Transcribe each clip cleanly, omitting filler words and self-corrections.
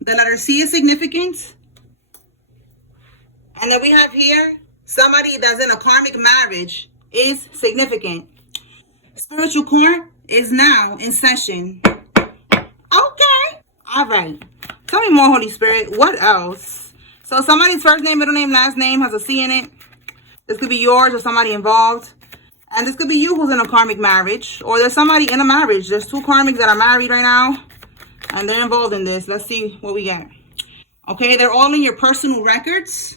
The letter C is significant. And then we have here, somebody that's in a karmic marriage is significant. Spiritual court is now in session. Okay. All right. Tell me more, Holy Spirit. What else? So somebody's first name, middle name, last name has a C in it. This could be yours or somebody involved. And this could be you who's in a karmic marriage. Or there's somebody in a marriage. There's two karmics that are married right now. And they're involved in this. Let's see what we get. Okay, they're all in your personal records.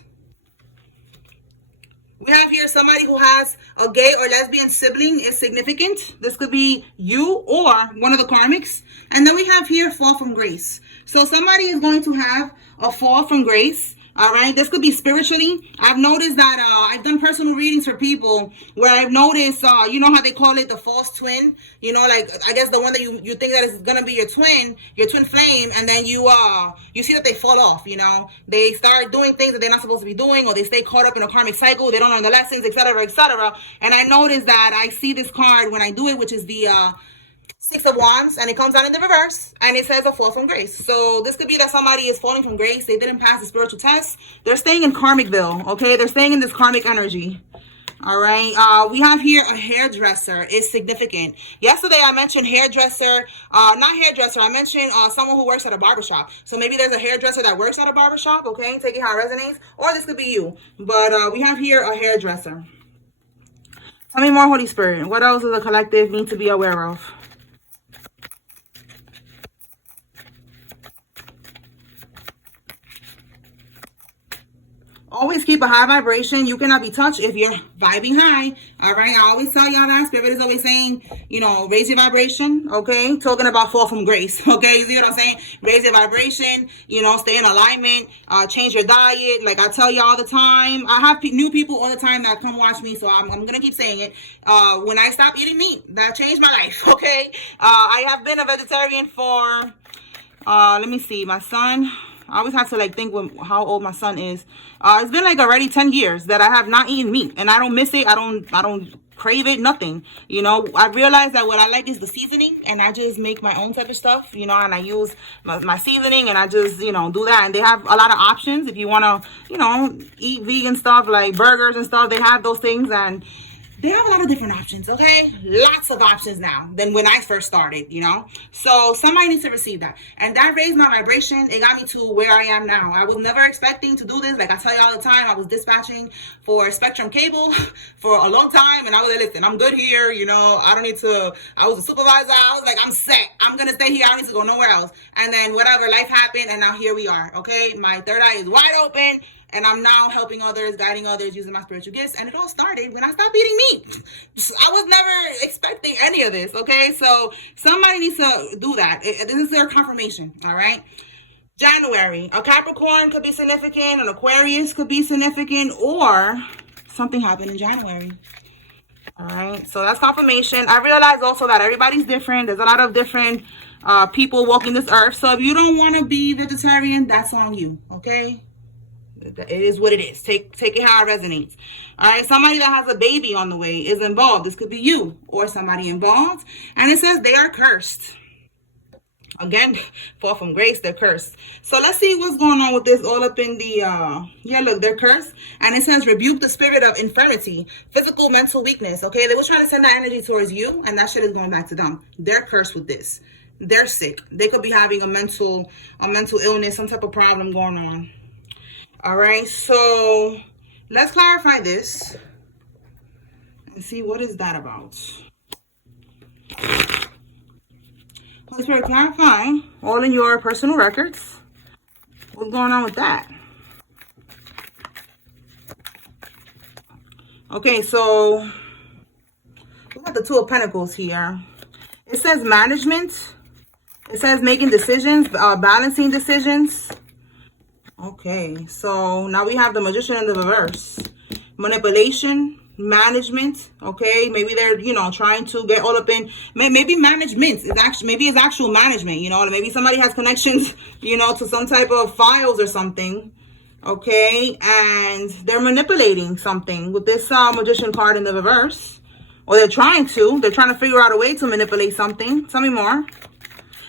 We have here somebody who has a gay or lesbian sibling is significant. This could be you or one of the karmics. And then we have here fall from grace. So somebody is going to have a fall from grace. All right. This could be spiritually. I've noticed that I've done personal readings for people where I've noticed, you know how they call it the false twin? You know, like, I guess the one that you think that is going to be your twin flame. And then you see that they fall off, you know, they start doing things that they're not supposed to be doing, or they stay caught up in a karmic cycle. They don't learn the lessons, etc., etc. And I noticed that I see this card when I do it, which is the Six of Wands, and it comes out in the reverse, and it says a fall from grace. So this could be that somebody is falling from grace. They didn't pass the spiritual test. They're staying in karmicville, okay? They're staying in this karmic energy. All right. We have here a hairdresser is significant. Yesterday I mentioned hairdresser, not hairdresser. I mentioned someone who works at a barbershop. So maybe there's a hairdresser that works at a barbershop, okay? Take it how it resonates. Or this could be you. But we have here a hairdresser. Tell me more, Holy Spirit. What else does the collective need to be aware of? Always keep a high vibration. You cannot be touched if you're vibing high. All right. I always tell y'all that. Spirit is always saying, you know, raise your vibration. Okay. Talking about fall from grace. Okay. You see what I'm saying? Raise your vibration. You know, stay in alignment. Change your diet. Like I tell you all the time. I have new people all the time that come watch me. So I'm going to keep saying it. When I stopped eating meat, that changed my life. Okay. I have been a vegetarian for, let me see, my son. I always have to like think how old my son is. It's been like already 10 years that I have not eaten meat, and I don't miss it. I don't crave it, nothing. You know, I realized that what I like is the seasoning, and I just make my own type of stuff, you know, and I use my seasoning, and I just, you know, do that. And they have a lot of options if you want to, you know, eat vegan stuff like burgers and stuff. They have those things, and they have a lot of different options, okay? Lots of options now than when I first started, you know? So somebody needs to receive that. And that raised my vibration. It got me to where I am now. I was never expecting to do this. Like I tell you all the time, I was dispatching for Spectrum Cable for a long time. And I was like, listen, I'm good here. You know, I don't need to, I was a supervisor. I was like, I'm set. I'm going to stay here. I don't need to go nowhere else. And then whatever, life happened. And now here we are, okay? My third eye is wide open. And I'm now helping others, guiding others, using my spiritual gifts. And it all started when I stopped eating meat. I was never expecting any of this, okay? So somebody needs to do that. This is their confirmation, all right? January. A Capricorn could be significant. An Aquarius could be significant. Or something happened in January. All right? So that's confirmation. I realize also that everybody's different. There's a lot of different people walking this earth. So if you don't want to be vegetarian, that's on you, okay? It is what it is. Take it how it resonates. All right. Somebody that has a baby on the way is involved. This could be you or somebody involved. And it says they are cursed. Again, fall from grace, they're cursed. So let's see what's going on with this all up in the, yeah, look, they're cursed. And it says rebuke the spirit of infirmity, physical, mental weakness. Okay. They were trying to send that energy towards you, and that shit is going back to them. They're cursed with this. They're sick. They could be having a mental illness, some type of problem going on. All right, so let's clarify this and see what is that about. Holy Spirit, clarify all in your personal records. What's going on with that? Okay, so we got the Two of Pentacles here. It says management. It says making decisions, balancing decisions. Okay, so now we have the Magician in the reverse. Manipulation, management, okay? Maybe they're, you know, trying to get all up in, maybe management is actually, maybe it's actual management, you know? Maybe somebody has connections, you know, to some type of files or something, okay? And they're manipulating something with this Magician card in the reverse. Or they're trying to figure out a way to manipulate something. Tell me more.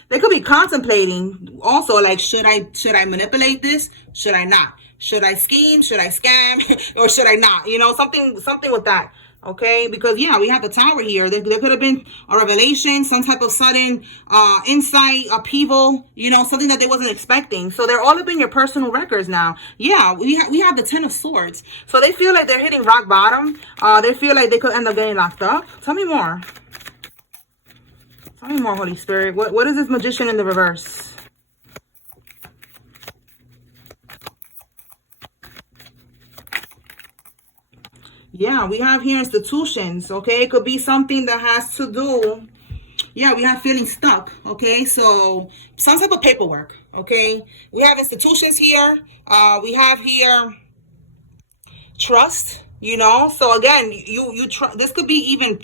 They could be contemplating also, like, should I manipulate this? Should I not? Should I scheme? Should I scam? Or should I not? You know, something with that. Okay, because yeah, we have the Tower here. There could have been a revelation, some type of sudden insight, upheaval, you know, something that they wasn't expecting. So they're all up in your personal records now. Yeah, we have the Ten of Swords. So they feel like they're hitting rock bottom. They feel like they could end up getting locked up. Tell me more. Tell me more, Holy Spirit. What is this Magician in the reverse? Yeah, we have here institutions, okay? It could be something that has to do, yeah, we have feeling stuck, okay? So some type of paperwork, okay? We have institutions here. We have here trust, you know? So again, you trust. This could be even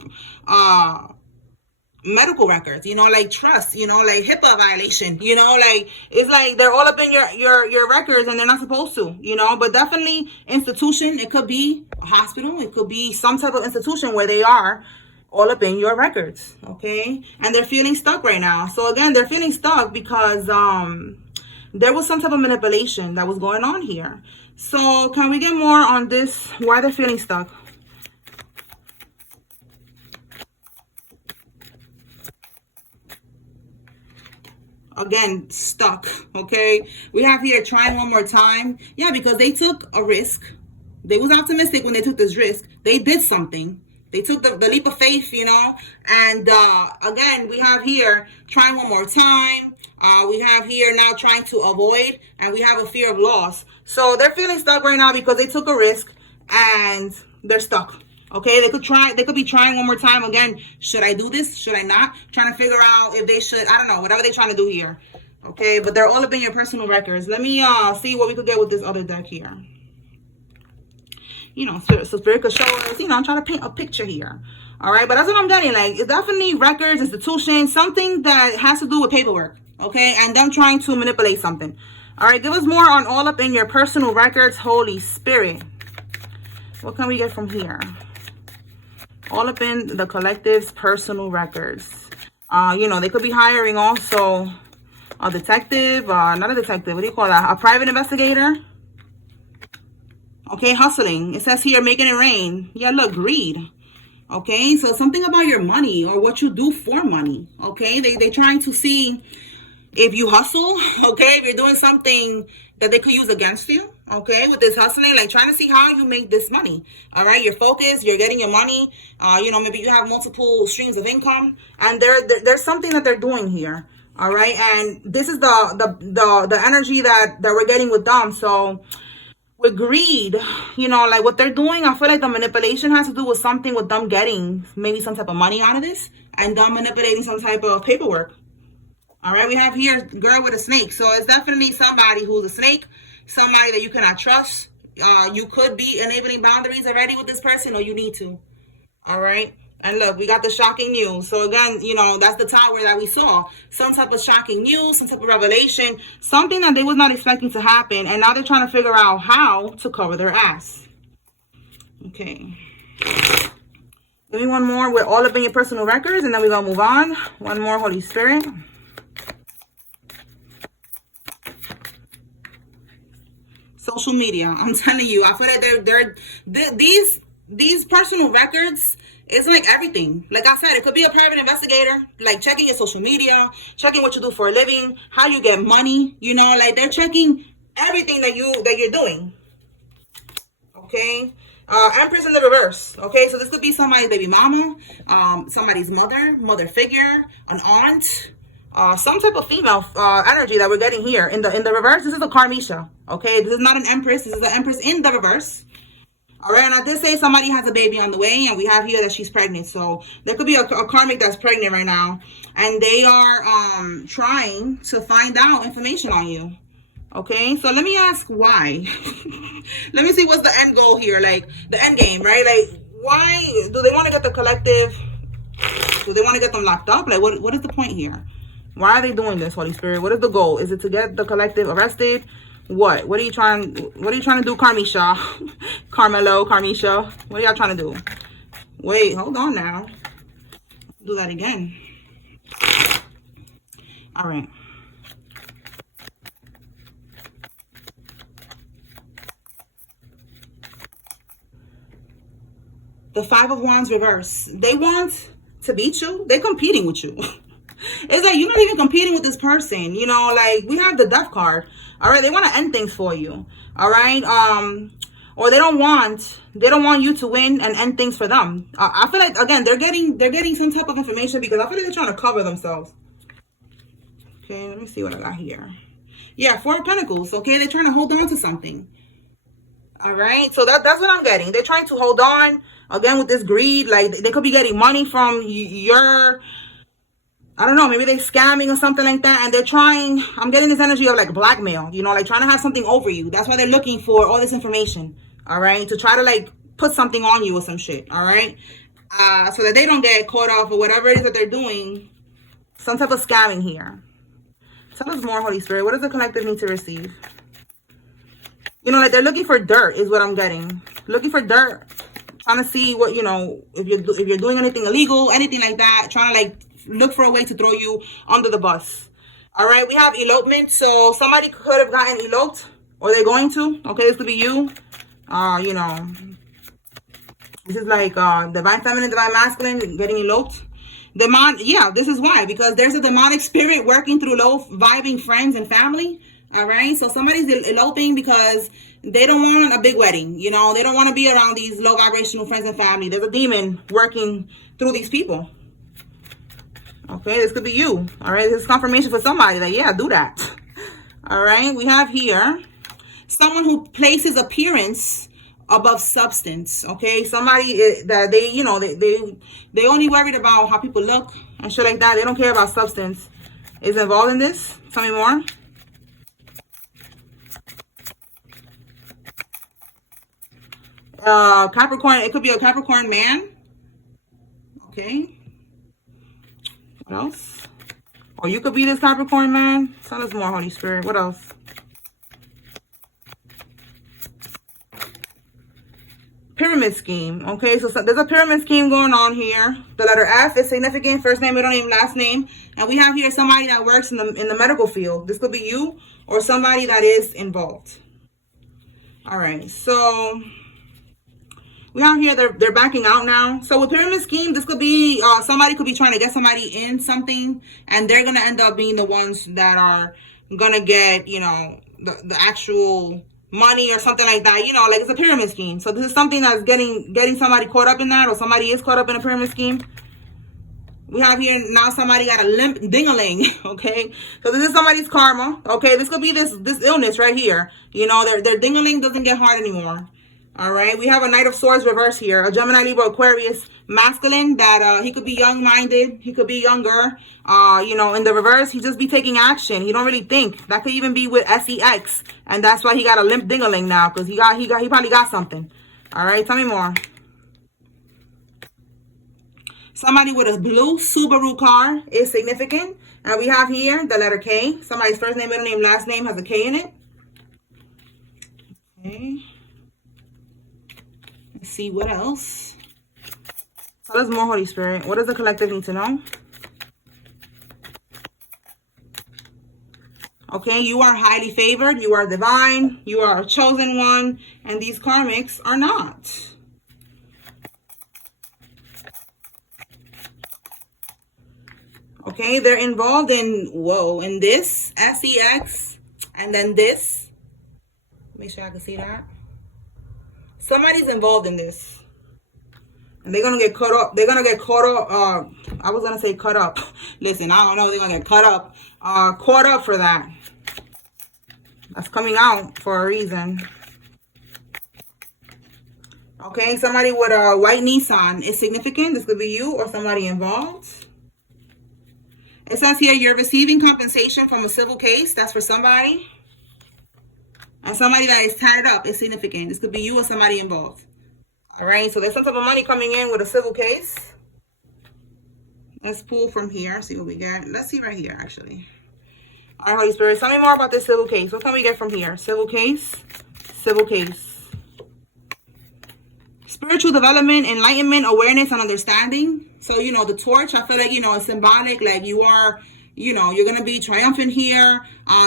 medical records, you know, like trust, you know, like HIPAA violation, you know, like it's like they're all up in your records and they're not supposed to, you know. But definitely institution. It could be a hospital, it could be some type of institution where they are all up in your records, okay? And they're feeling stuck right now. So again, they're feeling stuck because there was some type of manipulation that was going on here. So can we get more on this, why they're feeling stuck? Again, stuck, okay? We have here trying one more time. Yeah, because they took a risk. They was optimistic when they took this risk. They did something. They took the leap of faith, you know? And again, we have here trying one more time. We have here now trying to avoid, and we have a fear of loss. So they're feeling stuck right now because they took a risk and they're stuck. Okay, they could be trying one more time. Again, should I do this? Should I not? Trying to figure out if they should, I don't know, whatever they're trying to do here. Okay, but they're all up in your personal records. Let me see what we could get with this other deck here. You know, so Spirit could show us, you know, I'm trying to paint a picture here. All right, but that's what I'm getting. Like, it's definitely records, institutions, something that has to do with paperwork. Okay, and them trying to manipulate something. All right, give us more on all up in your personal records, Holy Spirit. What can we get from here? All up in the collective's personal records. You know, they could be hiring also a detective, not a detective, what do you call that? A private investigator. Okay, hustling. It says here, making it rain. Yeah, look, greed. Okay, so something about your money or what you do for money. Okay, they trying to see if you hustle. Okay, if you're doing something that they could use against you. Okay, with this hustling, like trying to see how you make this money. All right, you're focused, you're getting your money. You know, maybe you have multiple streams of income, and there's something that they're doing here. All right, and this is the energy that we're getting with them. So with greed, you know, like what they're doing, I feel like the manipulation has to do with something with them getting maybe some type of money out of this and them manipulating some type of paperwork. All right, we have here girl with a snake. So it's definitely somebody who's a snake, somebody that you cannot trust. You could be enabling boundaries already with this person, or you need to. All right. And look, we got the shocking news. So again, you know, that's the Tower that we saw. Some type of shocking news, some type of revelation, something that they was not expecting to happen. And now they're trying to figure out how to cover their ass. Okay. Give me one more. We're all up in your personal records, and then we're going to move on. One more, Holy Spirit. Social media. I'm telling you, I feel like these personal records, it's like everything. Like I said, it could be a private investigator, like checking your social media, checking what you do for a living, how you get money, you know, like they're checking everything that you're doing. Okay. Empress in the reverse. Okay, so this could be somebody's baby mama, somebody's mother figure, an aunt, some type of female energy that we're getting here in the reverse. This is a Karmisha. Okay, this is not an Empress. This is the Empress in the reverse. All right, and I did say somebody has a baby on the way, and we have here that she's pregnant. So there could be a karmic that's pregnant right now, and they are trying to find out information on you. Okay, so let me ask why. Let me see what's the end goal here, like the end game, right? Like, why do they want to get the collective? Do they want to get them locked up? Like, what is the point here? Why are they doing this, Holy Spirit? What is the goal? Is it to get the collective arrested? What are you trying to do, Karmisha? Carmelo, Karmisha. What are y'all trying to do? Wait, hold on now. Do that again. All right. The Five of Wands reverse. They want to beat you. They're competing with you. It's like you're not even competing with this person. You know, like we have the Death card. All right. They want to end things for you. All right. Or they don't want you to win and end things for them. I feel like, again, they're getting some type of information because I feel like they're trying to cover themselves. Okay, let me see what I got here. Yeah, Four of Pentacles. Okay, they're trying to hold on to something. All right, so that's what I'm getting. They're trying to hold on, again, with this greed. Like, they could be getting money from your, I don't know, maybe they're scamming or something like that. And they're trying, I'm getting this energy of like blackmail, you know, like trying to have something over you. That's why they're looking for all this information. All right, to try to like put something on you or some shit. All right, so that they don't get caught off or whatever it is that they're doing. Some type of scamming here. Tell us more, Holy Spirit. What does the collective need to receive? You know, like they're looking for dirt is what I'm getting. Looking for dirt. Trying to see what, you know, if you're doing anything illegal, anything like that. Trying to like look for a way to throw you under the bus. All right, we have elopement. So somebody could have gotten eloped or they're going to. Okay, this could be you. You know, this is like divine feminine, divine masculine getting eloped. Yeah, this is why, because there's a demonic spirit working through low vibing friends and family. All right, so somebody's eloping because they don't want a big wedding. You know, they don't want to be around these low vibrational friends and family. There's a demon working through these people. Okay, this could be you. All right, this is confirmation for somebody that, yeah, do that. All right, we have here someone who places appearance above substance. Okay, somebody that they, you know, they only worried about how people look and shit like that. They don't care about substance. Is involved in this? Tell me more. Capricorn. It could be a Capricorn man. Okay. What else? Or you could be this Capricorn man. Tell us more, Holy Spirit. What else? Pyramid scheme. Okay, so there's a pyramid scheme going on here. The letter F is significant. First name, middle name, last name. And we have here somebody that works in the medical field. This could be you or somebody that is involved. All right, so we have here they're backing out now. So with pyramid scheme, this could be somebody could be trying to get somebody in something, and they're gonna end up being the ones that are gonna get, you know, the actual money or something like that. You know, like it's a pyramid scheme. So this is something that's getting somebody caught up in that, or somebody is caught up in a pyramid scheme. We have here now somebody got a limp ding-a-ling. Okay, so this is somebody's karma. Okay, this could be this illness right here. You know, their ding-a-ling doesn't get hard anymore. All right, we have a Knight of Swords reverse here, a Gemini, Libra, Aquarius masculine that he could be young-minded, he could be younger. You know, in the reverse, he just be taking action. He don't really think. That could even be with SEX, and that's why he got a limp ding-a-ling now, because he probably got something. All right, tell me more. Somebody with a blue Subaru car is significant, and we have here the letter K. Somebody's first name, middle name, last name has a K in it. Okay. Let's see what else. Tell us more, Holy Spirit. What does the collective need to know? Okay, you are highly favored. You are divine. You are a chosen one. And these karmics are not. Okay, they're involved in, whoa, in this, SEX, and then this. Make sure I can see that. Somebody's involved in this. And they're going to get caught up. They're going to get caught up. I was going to say cut up. Listen, I don't know. They're going to get cut up. Caught up for that. That's coming out for a reason. Okay, somebody with a white Nissan is significant. This could be you or somebody involved. It says here you're receiving compensation from a civil case. That's for somebody. And somebody that is tied up is significant. This could be you or somebody involved. All right, so there's some type of money coming in with a civil case. Let's pull from here, see what we get. Let's see right here, actually. All right, Holy Spirit, tell me more about this civil case. What can we get from here? Civil case, civil case. Spiritual development, enlightenment, awareness, and understanding. So, you know, the torch, I feel like, you know, it's symbolic. Like you are you know, you're going to be triumphant here.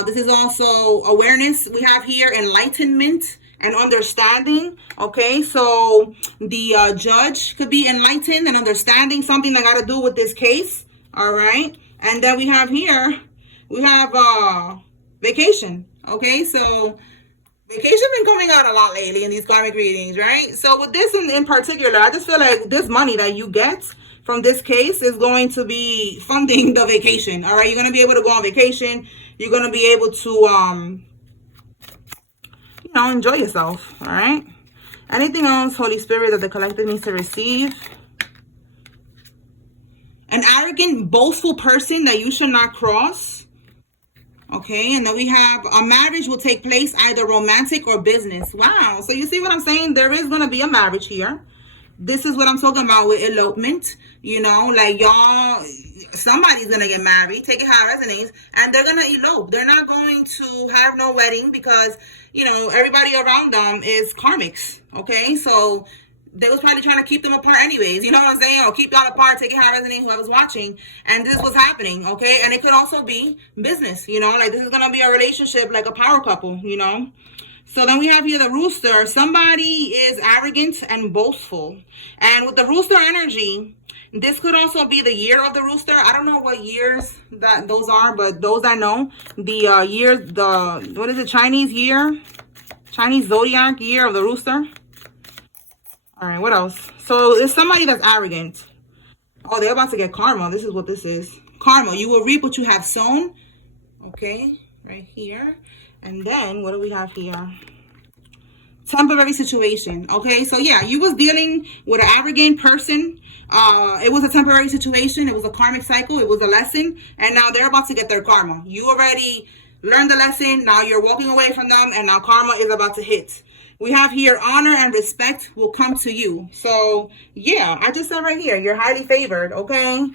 This is also awareness. We have here enlightenment and understanding. Okay, so the judge could be enlightened and understanding something that got to do with this case. All right, and then we have here, we have vacation. Okay, so vacation been coming out a lot lately in these karmic readings, right? So with this in particular, I just feel like this money that you get from this case is going to be funding the vacation. All right, you're going to be able to go on vacation. You're going to be able to you know, enjoy yourself. All right, anything else, Holy Spirit, that the collective needs to receive? An arrogant, boastful person that you should not cross. Okay, and then we have a marriage will take place, either romantic or business. Wow, so you see what I'm saying? There is going to be a marriage here. This is what I'm talking about with elopement. You know, like y'all, somebody's going to get married, take it how it resonates, and they're going to elope. They're not going to have no wedding because, you know, everybody around them is karmics. Okay, so they was probably trying to keep them apart anyways, you know what I'm saying? Or keep y'all apart, take it how it resonates, whoever's watching. And this was happening, okay? And it could also be business, you know? Like, this is going to be a relationship, like a power couple, you know? So then we have here the rooster. Somebody is arrogant and boastful. And with the rooster energy, this could also be the year of the rooster. I don't know what years that those are, but those I know. The years, what is it, Chinese year? Chinese zodiac year of the rooster. All right, what else? So it's somebody that's arrogant. Oh, they're about to get karma. This is what this is. Karma. You will reap what you have sown. Okay, right here. And then what do we have here? Temporary situation. Okay, so yeah, you was dealing with an arrogant person. It was a temporary situation. It was a karmic cycle. It was a lesson. And now they're about to get their karma. You already learned the lesson. Now you're walking away from them. And now karma is about to hit. We have here honor and respect will come to you. So, yeah, I just said right here, you're highly favored, okay?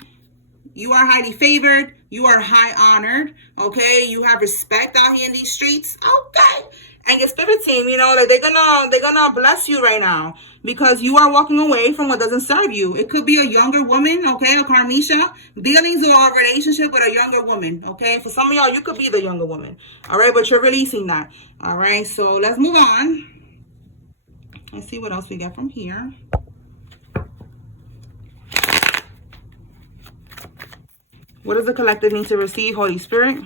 You are highly favored. You are high honored, okay? You have respect out here in these streets, okay? And your spirit team, you know, like they're gonna bless you right now because you are walking away from what doesn't serve you. It could be a younger woman, okay, a karmisha, dealings or a relationship with a younger woman, okay? For some of y'all, you could be the younger woman, all right? But you're releasing that, all right? So let's move on. Let's see what else we get from here. What does the collective need to receive, Holy Spirit?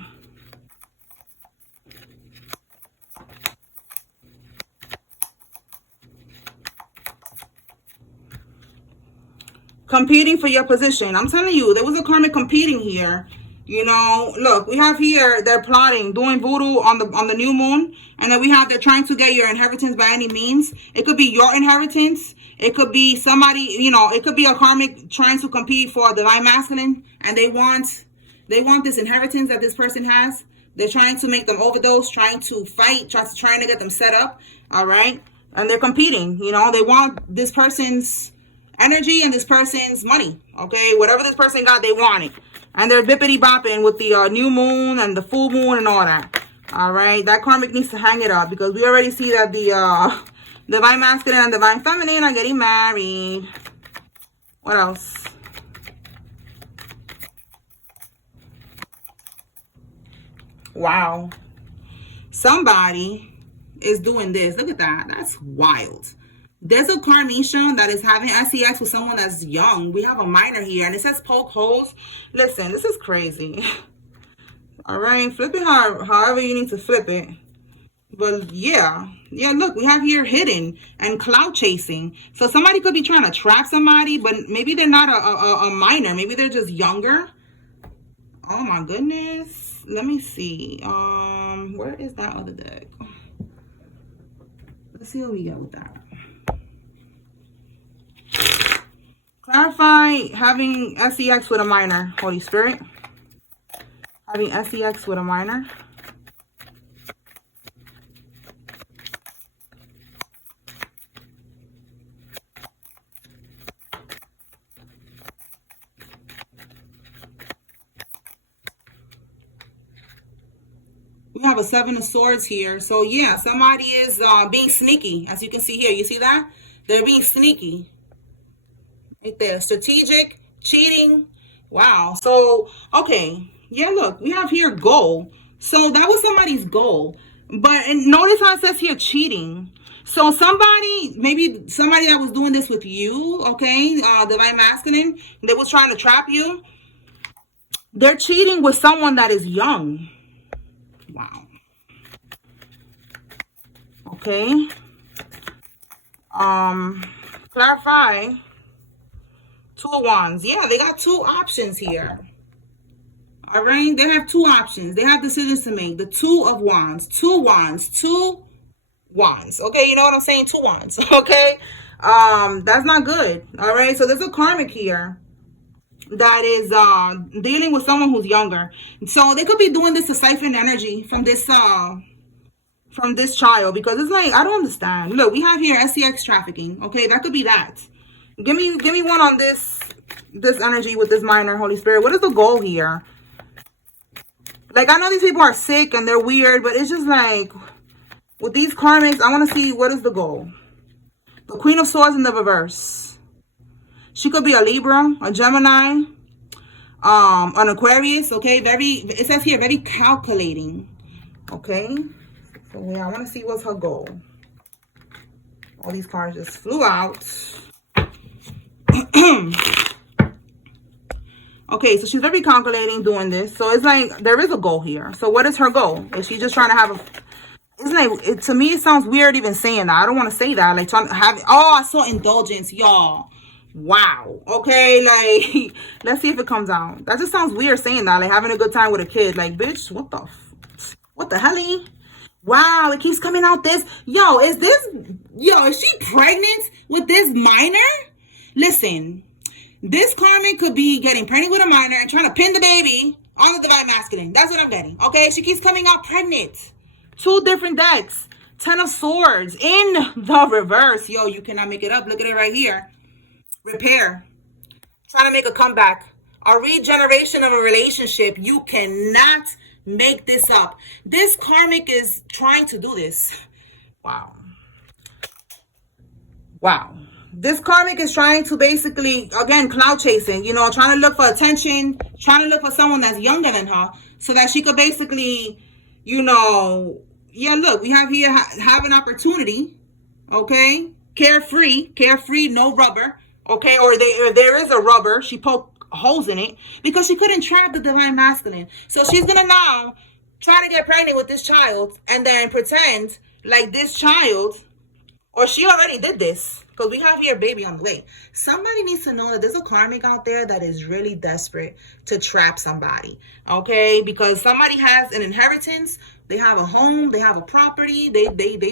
Competing for your position. I'm telling you, there was a karmic competing here. You know, look, we have here, they're plotting, doing voodoo on the new moon. And then we have, they're trying to get your inheritance by any means. It could be your inheritance. It could be somebody, you know, it could be a karmic trying to compete for a divine masculine. And they want this inheritance that this person has. They're trying to make them overdose, trying to fight, trying to get them set up. All right. And they're competing, you know, they want this person's energy and this person's money. Okay. Whatever this person got, they want it. And they're bippity bopping with the new moon and the full moon and all that. All right. That karmic needs to hang it up because we already see that the divine masculine and divine feminine are getting married. What else? Wow. Somebody is doing this. Look at that. That's wild. There's a karmisha that is having sex with someone that's young. We have a minor here, and it says poke holes. Listen, this is crazy. All right, flip it however you need to flip it. But yeah, look, we have here hidden and cloud chasing. So somebody could be trying to trap somebody, but maybe they're not a minor. Maybe they're just younger. Oh my goodness. Let me see. Where is that other deck? Let's see what we get with that. Clarify having sex with a minor, Holy Spirit. Having sex with a minor. We have a 7 of Swords here. So yeah, somebody is being sneaky. As you can see here. You see that? They're being sneaky. Right there. Strategic, cheating. Wow. So, okay. Yeah, look, we have here goal. So that was somebody's goal. But and notice how it says here cheating. So somebody, maybe somebody that was doing this with you, okay, divine masculine, they was trying to trap you. They're cheating with someone that is young. Wow. Okay. Clarify. Two of Wands. Yeah, they got two options here. All right, they have two options. They have decisions to make. The Two of Wands. Two wands. Two wands. Okay, you know what I'm saying? Two wands. Okay. That's not good. All right. So there's a karmic here that is dealing with someone who's younger. So they could be doing this to siphon energy from this child, because it's like, I don't understand. Look, we have here SCX trafficking. Okay, that could be that. Give me one on this energy with this minor, Holy Spirit. What is the goal here? Like, I know these people are sick and they're weird, but it's just like, with these karmics, I want to see what is the goal. The Queen of Swords in the reverse. She could be a Libra, a Gemini, an Aquarius, okay? It says here, very calculating, okay? So, yeah, I want to see what's her goal. All these cards just flew out. Okay, so she's very calculating doing this. So it's like there is a goal here. So what is her goal? Is she just trying to have a... It's like, to me, it sounds weird even saying that. I don't want to say that. Like, trying to have... Oh, I saw indulgence, y'all. Wow. Okay, like, let's see if it comes out. That just sounds weird saying that. Like, having a good time with a kid. Like, bitch, what the hell? Wow, it keeps coming out this. Yo, is she pregnant with this minor? Listen, this karmic could be getting pregnant with a minor and trying to pin the baby on the divine masculine. That's what I'm getting. Okay, she keeps coming out pregnant. Two different decks. 10 of Swords in the reverse. Yo, you cannot make it up. Look at it right here. Repair. Trying to make a comeback. A regeneration of a relationship. You cannot make this up. This karmic is trying to do this. Wow. Wow. This karmic is trying to basically, again, cloud chasing, you know, trying to look for attention, trying to look for someone that's younger than her so that she could basically, you know, yeah, look, we have here, have an opportunity, okay? Carefree, no rubber, okay? Or there is a rubber, she poked holes in it because she couldn't trap the divine masculine. So she's going to now try to get pregnant with this child and then pretend like this child, or she already did this. Because we have here a baby on the way. Somebody needs to know that there's a karmic out there that is really desperate to trap somebody. Okay? Because somebody has an inheritance. They have a home. They have a property. They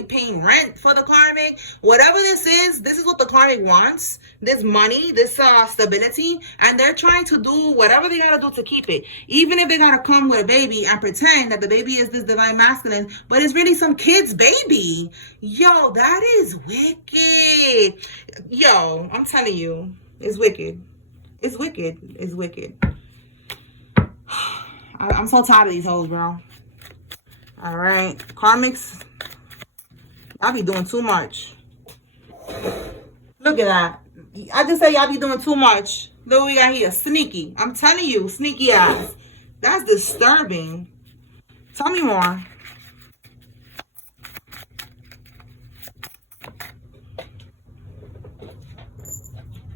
paying rent for the karmic. Whatever this is what the karmic wants. This money, this stability. And they're trying to do whatever they got to do to keep it. Even if they got to come with a baby and pretend that the baby is this divine masculine. But it's really some kid's baby. Yo, that is wicked. Yo, I'm telling you. It's wicked. It's wicked. It's wicked. I'm so tired of these hoes, bro. All right. Karmics. Y'all be doing too much. Look at that. I just say y'all be doing too much. Look what we got here. Sneaky. I'm telling you. Sneaky ass. That's disturbing. Tell me more.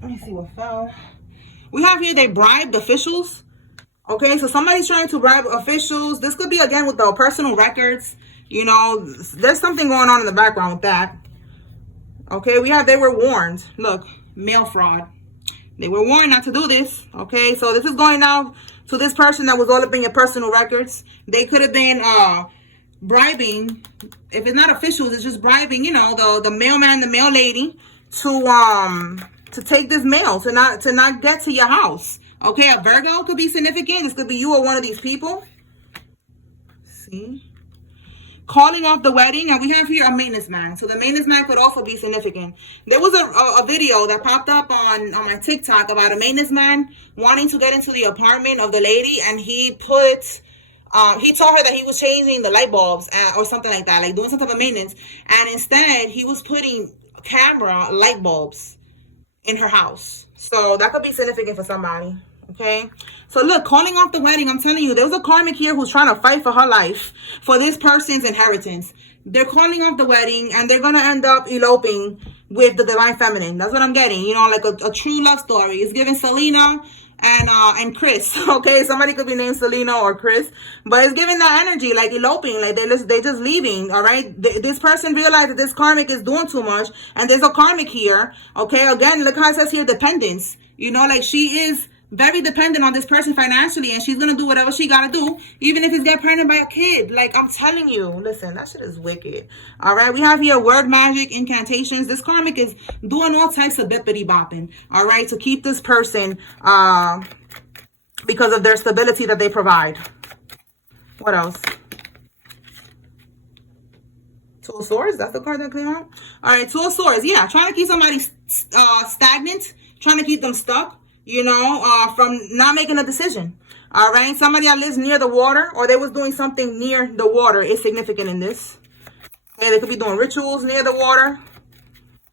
Let me see what fell. We have here they bribed officials. Okay, so somebody's trying to bribe officials. This could be, again, with the personal records. You know, there's something going on in the background with that. Okay, they were warned. Look, mail fraud. They were warned not to do this. Okay, so this is going now to this person that was all up in your personal records. They could have been bribing. If it's not officials, it's just bribing, you know, the mailman, the mail lady to take this mail, to not get to your house. Okay, a Virgo could be significant. This could be you or one of these people. See? Calling off the wedding. And we have here a maintenance man. So the maintenance man could also be significant. There was a video that popped up on my TikTok about a maintenance man wanting to get into the apartment of the lady. And he told her that he was changing the light bulbs or something like that. Like doing some type of maintenance. And instead, he was putting camera light bulbs in her house. So that could be significant for somebody. Okay, so look, calling off the wedding. I'm telling you, there's a karmic here who's trying to fight for her life, for this person's inheritance. They're calling off the wedding, and they're gonna end up eloping with the divine feminine. That's what I'm getting. You know, like a true love story. It's giving Selena and Chris. Okay, somebody could be named Selena or Chris, but it's giving that energy, like eloping, like they just leaving. All right, this person realized that this karmic is doing too much, and there's a karmic here. Okay, again, look how it says here, dependence. You know, like she is very dependent on this person financially, and she's gonna do whatever she gotta do, even if it's get pregnant by a kid. Like, I'm telling you, listen, that shit is wicked. All right, we have here word magic, incantations. This karmic is doing all types of bippity bopping, all right, to keep this person because of their stability that they provide. What else? Two of Swords, that's the card that came out. All right, Two of Swords, yeah, trying to keep somebody stagnant, trying to keep them stuck, you know, from not making a decision. All right, somebody that lives near the water, or they was doing something near the water, is significant in this. Okay, they could be doing rituals near the water,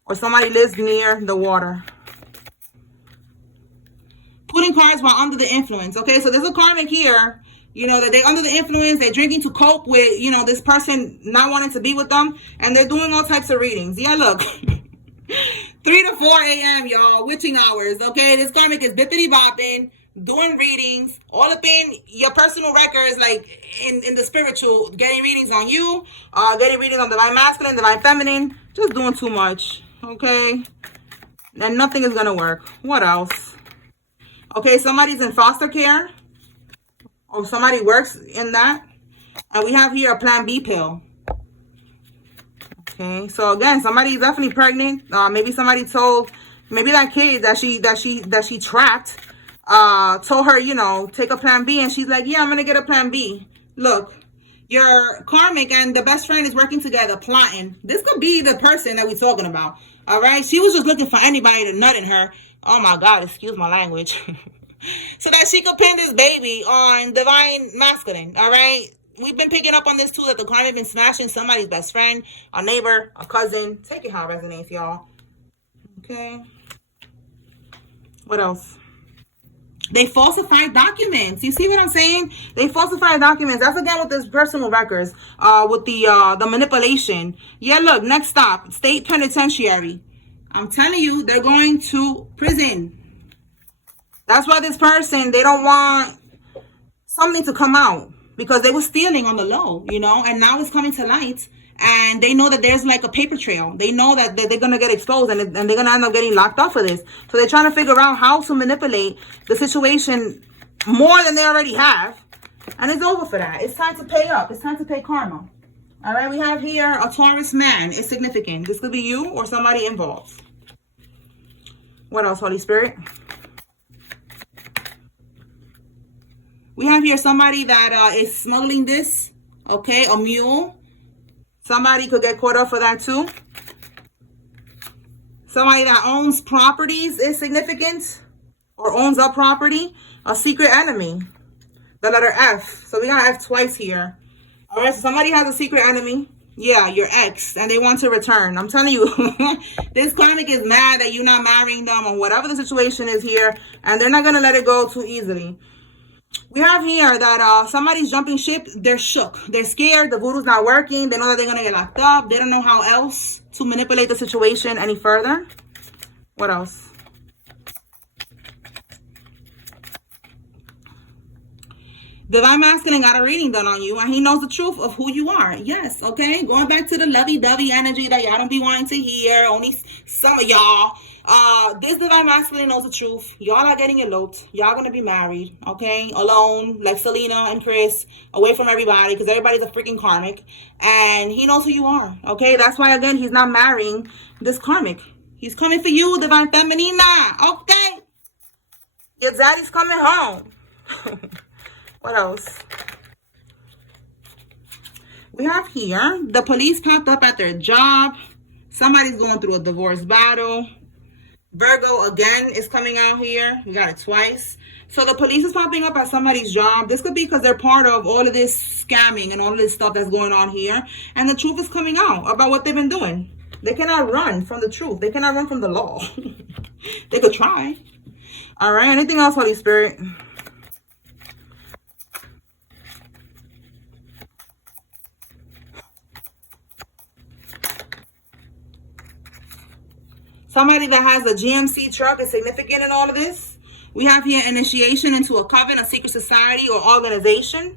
or somebody lives near the water. Putting cards while under the influence. Okay, so there's a karmic here, you know, that they're under the influence, they're drinking to cope with, you know, this person not wanting to be with them, and they're doing all types of readings. Yeah, look. 3 to 4 a.m., y'all, witching hours. Okay, this karmic is bippity bopping, doing readings, all up in your personal records, like in the spiritual, getting readings on you, getting readings on divine masculine, divine feminine, just doing too much. Okay, and nothing is gonna work. What else? Okay, somebody's in foster care, or somebody works in that, and we have here a Plan B pill. Okay, so again, somebody's definitely pregnant. Maybe somebody told, maybe that kid that she trapped, told her, you know, take a Plan B, and she's like, yeah, I'm gonna get a Plan B. Look, your karmic and the best friend is working together, plotting. This could be the person that we're talking about. All right, she was just looking for anybody to nut in her. Oh my God, excuse my language. So that she could pin this baby on divine masculine. All right. We've been picking up on this too, that the karmic been smashing somebody's best friend, a neighbor, a cousin. Take it how it resonates, y'all. Okay. What else? They falsified documents. You see what I'm saying? They falsified documents. That's again with this personal records, with the manipulation. Yeah, look, next stop, state penitentiary. I'm telling you, they're going to prison. That's why this person, they don't want something to come out, because they were stealing on the low, you know, and now it's coming to light, and they know that there's like a paper trail. They know that they're going to get exposed, and they're going to end up getting locked up for this. So they're trying to figure out how to manipulate the situation more than they already have. And it's over for that. It's time to pay up. It's time to pay karma. All right, we have here a Taurus man. It's significant. This could be you or somebody involved. What else, Holy Spirit? We have here somebody that is smuggling this, okay, a mule. Somebody could get caught up for that too. Somebody that owns properties is significant, or owns a property. A secret enemy, the letter F. So we got F twice here. All right, so somebody has a secret enemy. Yeah, your ex, and they want to return. I'm telling you, this karmic is mad that you're not marrying them, or whatever the situation is here, and they're not going to let it go too easily. We have here that somebody's jumping ship. They're shook. They're scared. The voodoo's not working. They know that they're going to get locked up. They don't know how else to manipulate the situation any further. What else? Divine Masculine got a reading done on you, and he knows the truth of who you are. Yes, okay? Going back to the lovey-dovey energy that y'all don't be wanting to hear. Only some of y'all. This Divine Masculine knows the truth. Y'all are getting eloped. Y'all gonna be married, okay? Alone, like Selena and Chris, away from everybody, because everybody's a freaking karmic. And he knows who you are, okay? That's why, again, he's not marrying this karmic. He's coming for you, Divine Feminina, okay? Your daddy's coming home. What else? We have here, the police popped up at their job. Somebody's going through a divorce battle. Virgo, again, is coming out here. We got it twice. So the police is popping up at somebody's job. This could be because they're part of all of this scamming and all of this stuff that's going on here. And the truth is coming out about what they've been doing. They cannot run from the truth. They cannot run from the law. They could try. All right, anything else, Holy Spirit? Somebody that has a GMC truck is significant in all of this. We have here initiation into a coven, a secret society, or organization.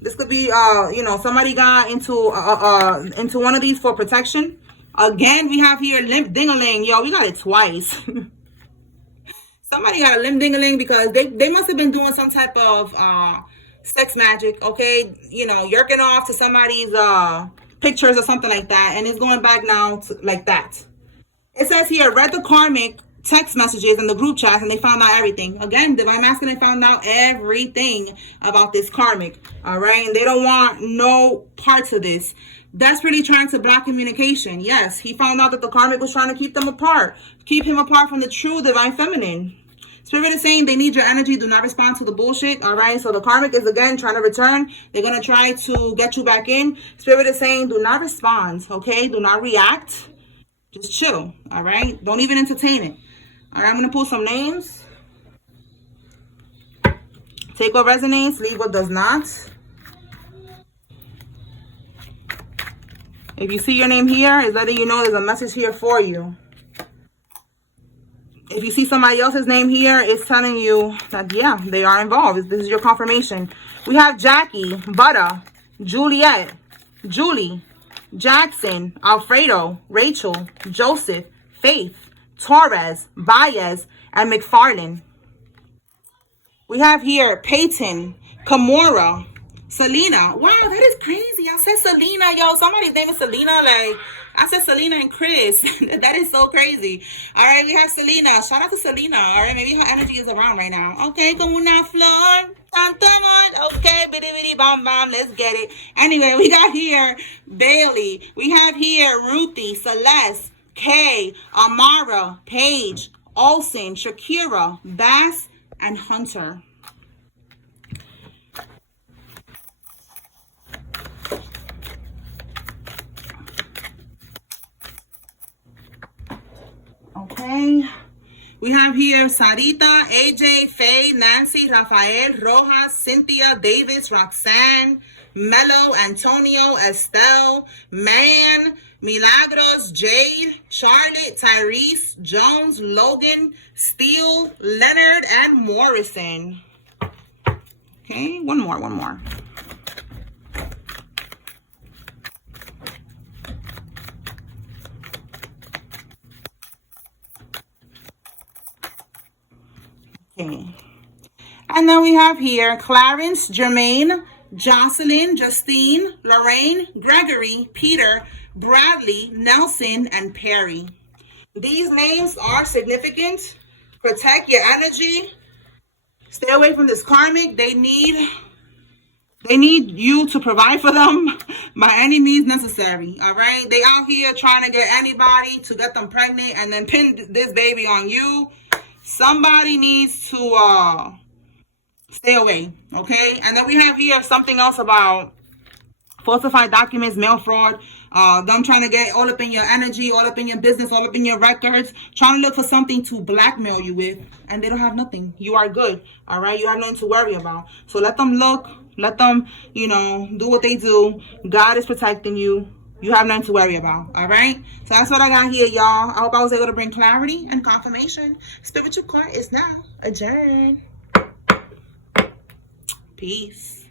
This could be, you know, somebody got into one of these for protection. Again, we have here limp ding-a-ling. Yo, we got it twice. Somebody got a limp ding-a-ling because they must have been doing some type of sex magic, okay? You know, yerking off to somebody's pictures or something like that. And it's going back now to, like that. It says here, read the karmic text messages in the group chats and they found out everything. Again, Divine Masculine found out everything about this karmic. All right. And they don't want no parts of this. Desperately trying to block communication. Yes, he found out that the karmic was trying to keep them apart. Keep him apart from the true Divine Feminine. Spirit is saying they need your energy. Do not respond to the bullshit. All right. So the karmic is again trying to return. They're going to try to get you back in. Spirit is saying do not respond. Okay. Do not react. Just chill, all right? Don't even entertain it. All right, I'm going to pull some names. Take what resonates, leave what does not. If you see your name here, it's letting you know there's a message here for you. If you see somebody else's name here, it's telling you that, yeah, they are involved. This is your confirmation. We have Jackie, Butter, Juliet, Julie, Jackson, Alfredo, Rachel, Joseph, Faith, Torres, Baez, and McFarlane. We have here Peyton, Kimura, Selena. Wow, that is crazy. I said Selena, yo. Somebody's name is Selena. Like, I said Selena and Chris. That is so crazy. All right, we have Selena. Shout out to Selena. All right, maybe her energy is around right now. Okay, como una flor. Okay, bitty bitty bam bam. Let's get it. Anyway, we got here Bailey. We have here Ruthie, Celeste, Kay, Amara, Paige, Olsen, Shakira, Bass, and Hunter. Okay. We have here Sarita, AJ, Faye, Nancy, Rafael, Rojas, Cynthia, Davis, Roxanne, Mello, Antonio, Estelle, Man, Milagros, Jade, Charlotte, Tyrese, Jones, Logan, Steele, Leonard, and Morrison. Okay, one more. Okay. And then we have here Clarence, Jermaine, Jocelyn, Justine, Lorraine, Gregory, Peter, Bradley, Nelson, and Perry. These names are significant. Protect your energy. Stay away from this karmic. They need you to provide for them by any means necessary. All right. They out here trying to get anybody to get them pregnant and then pin this baby on you. Somebody needs to stay away, okay? And then we have here something else about falsified documents, mail fraud, them trying to get all up in your energy, all up in your business, all up in your records, trying to look for something to blackmail you with, and they don't have nothing. You are good, all right? You have nothing to worry about. So let them look, let them, you know, do what they do. God is protecting you. You have nothing to worry about, all right? So that's what I got here, y'all. I hope I was able to bring clarity and confirmation. Spiritual court is now adjourned. Peace.